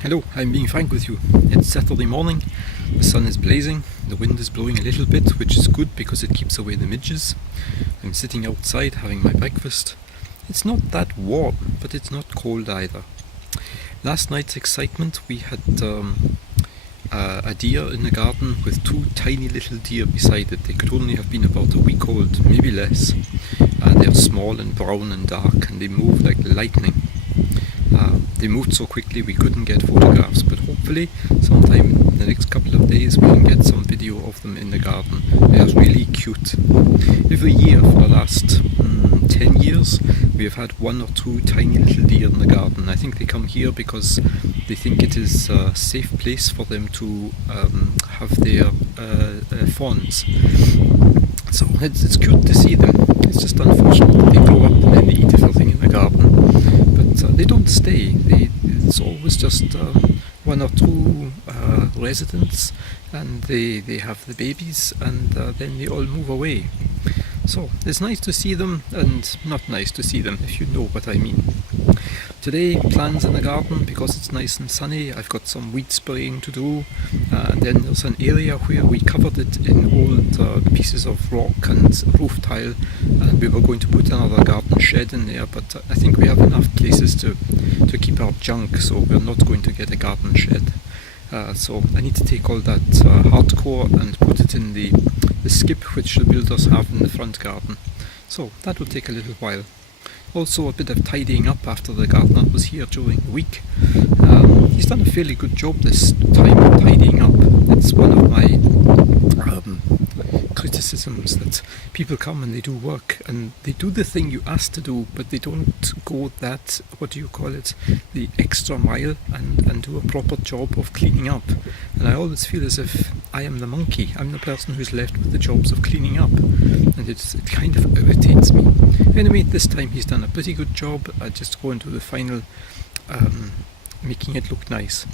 Hello, I'm being frank with you. It's Saturday morning, the sun is blazing, the wind is blowing a little bit, which is good because it keeps away the midges. I'm sitting outside having my breakfast. It's not that warm, but it's not cold either. Last night's excitement, we had a deer in the garden with two tiny little deer beside it. They could only have been about a week old, maybe less. They're small and brown and dark, and they move like lightning. They moved so quickly we couldn't get photographs, but hopefully sometime in the next couple of days we can get some video of them in the garden. They are really cute. Every year for the last 10 years we have had one or two tiny little deer in the garden. I think they come here because they think it is a safe place for them to have their fawns. So it's cute to see them. It's just unfortunate that they grow up and then they eat everything in the garden. But they don't stay. It's always just one or two residents, and they have the babies, and then they all move away. So it's nice to see them and not nice to see them, if you know what I mean. Today, plans in the garden, because it's nice and sunny. I've got some weed spraying to do, and then there's an area where we covered it in old pieces of rock and roof tile, and we were going to put another garden shed in there, but I think we have enough places to keep our junk, so we're not going to get a garden shed. So I need to take all that hardcore and put it in the skip which the builders have in the front garden. So that will take a little while. Also a bit of tidying up after the gardener was here during the week. He's done a fairly good job this time of tidying up. It's one of my criticisms, that people come and they do work and they do the thing you ask to do, but they don't go that, the extra mile and do a proper job of cleaning up. And I always feel as if I am the monkey. I'm the person who's left with the jobs of cleaning up, and it kind of irritates me. Anyway, this time he's done a pretty good job. I just go into the final making it look nice.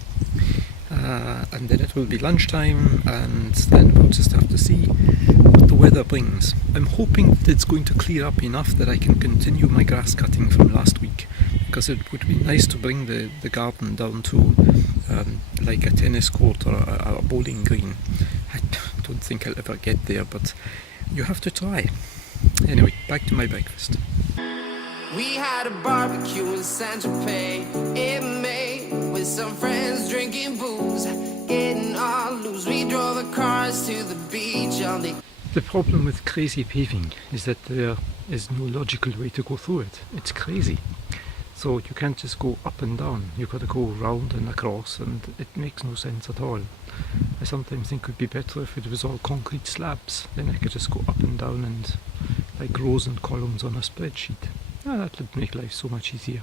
And then it will be lunchtime, and then we'll just have to see what the weather brings. I'm hoping that it's going to clear up enough that I can continue my grass cutting from last week, because it would be nice to bring the garden down to like a tennis court or a bowling green. I don't think I'll ever get there, but you have to try. Anyway, back to my breakfast. We had a barbecue in Saint-Tropez in May, with some friends drinking booze, getting all loose. We drove the cars to the beach on the... The problem with crazy paving is that there is no logical way to go through it. It's crazy. So you can't just go up and down. You've got to go round and across, and it makes no sense at all. I sometimes think it would be better if it was all concrete slabs. Then I could just go up and down and like rows and columns on a spreadsheet. That would make life so much easier.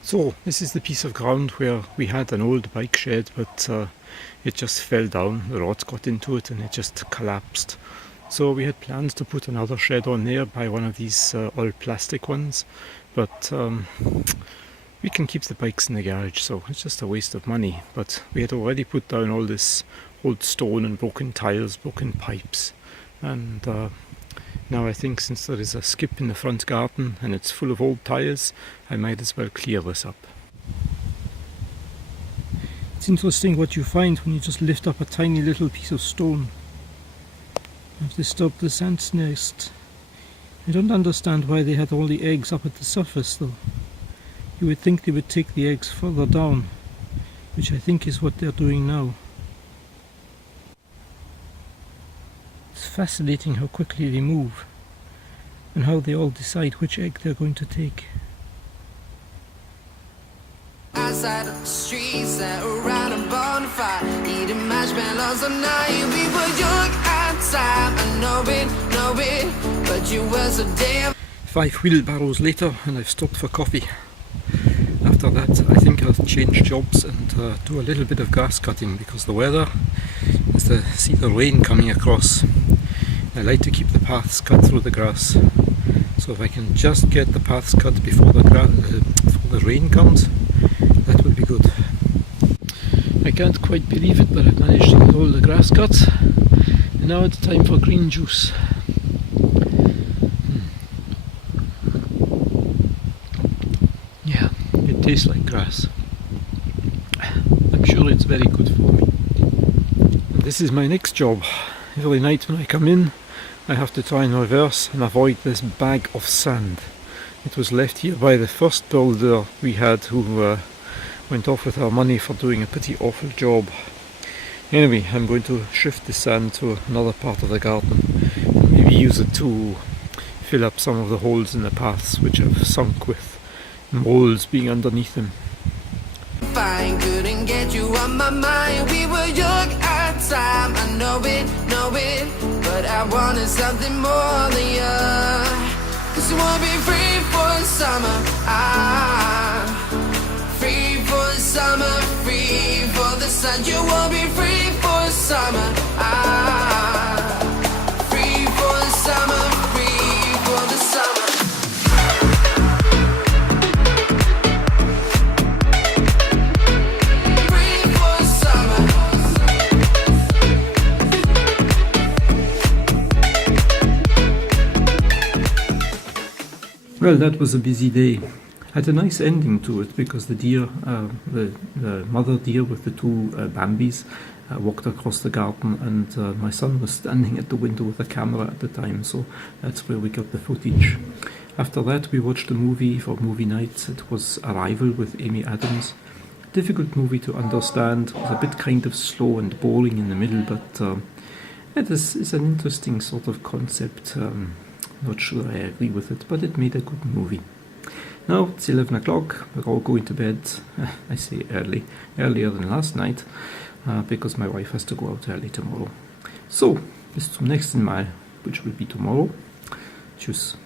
So this is the piece of ground where we had an old bike shed, but it just fell down. The rods got into it and it just collapsed. So we had plans to put another shed on there, buy one of these all plastic ones, but we can keep the bikes in the garage, so it's just a waste of money. But we had already put down all this old stone and broken tiles, broken pipes, and now I think since there is a skip in the front garden and it's full of old tyres, I might as well clear this up. It's interesting what you find when you just lift up a tiny little piece of stone. I've disturbed the ants' nest. I don't understand why they had all the eggs up at the surface though. You would think they would take the eggs further down, which I think is what they're doing now. It's fascinating how quickly they move and how they all decide which egg they're going to take. Outside of the streets, sat around a bonfire, eating marshmallows all night. We were young at time, I know it, but you were so damn. 5 wheelbarrows later, and I've stopped for coffee. After that, I think I'll change jobs and do a little bit of grass cutting, because the weather is to see the rain coming across. I like to keep the paths cut through the grass, so if I can just get the paths cut before the rain comes, that would be good. I can't quite believe it, but I've managed to get all the grass cut, and now it's time for green juice. tastes like grass. I'm sure it's very good for me. And this is my next job. Every night when I come in, I have to try and reverse and avoid this bag of sand. It was left here by the first builder we had, who went off with our money for doing a pretty awful job. Anyway, I'm going to shift the sand to another part of the garden and maybe use it to fill up some of the holes in the paths which have sunk with moles being underneath them. Fine, couldn't get you on my mind. We were young at time, I know it, but I wanted something more than you. Cause you wanna be free for the summer, free for the summer, free for the sun. You wanna be free for the summer, free for the summer, free for the summer. Free for the summer. Well, that was a busy day. Had a nice ending to it because the deer, the mother deer with the two bambis, walked across the garden, and my son was standing at the window with a camera at the time, so that's where we got the footage. After that, we watched a movie for movie night. It was Arrival with Amy Adams. Difficult movie to understand. It was a bit kind of slow and boring in the middle, but it is an interesting sort of concept. Not sure I agree with it, but it made a good movie. Now it's 11 o'clock, we're all going to bed. I say earlier than last night, because my wife has to go out early tomorrow. So, bis zum nächsten Mal, which will be tomorrow. Tschüss.